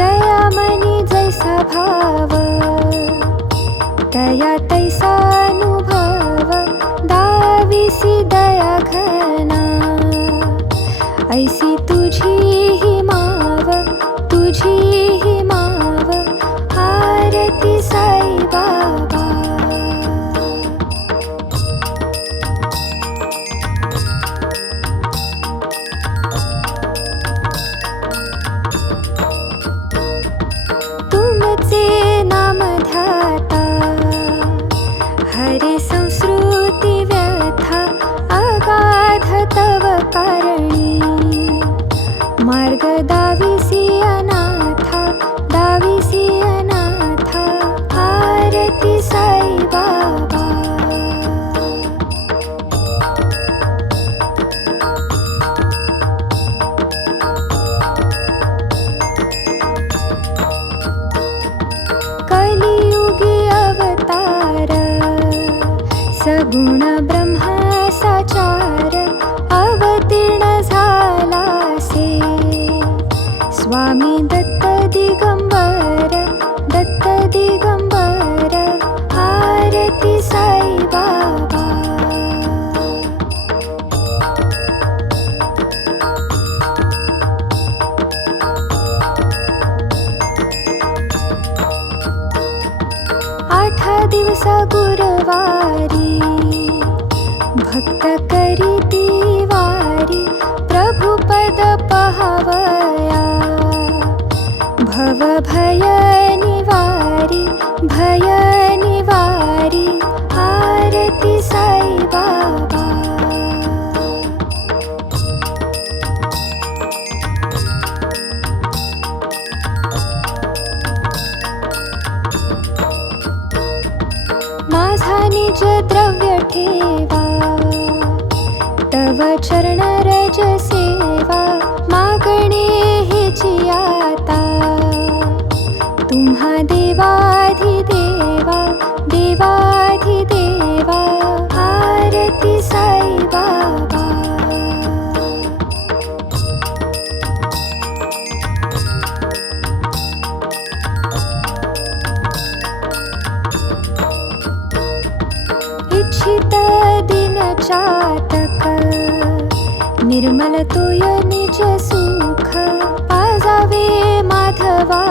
जयामनी जैसा भाव तया तैसा अनुभव, दाविसी दया घना ऐसी तुझी ही माव, तुझी ही माव, आरती साई बाबा. तुमचे नाम ध्याता हरे संस्कृती व्यथा, अगाध तव कारणी मार्ग दाविसी अनाथा, दाविसी अनाथा, आरती साई बाबा. कलियुगी अवतार सगुण ब्रह्मा साचार, अवतीर्ण झालासे स्वामी दत्त दिगंबर, दत्त दिगंबर, आरती साई बाबा. आठा दिवसा गुरुवारी भक्त करीती वारी, प्रभुपद पहावया भव भय निवारी, भय निवारी, आरती साई बाबा. माझा निज द्रव्य ठेवा, तव चरण रज सेवा, मागणे हेची आता तुम्हा देवाधिदेवा, देवाधिदेवा, आरती साई बाबा. इच्छित दिन चातक निर्मल तोय निज सुख, पाजावे माधवा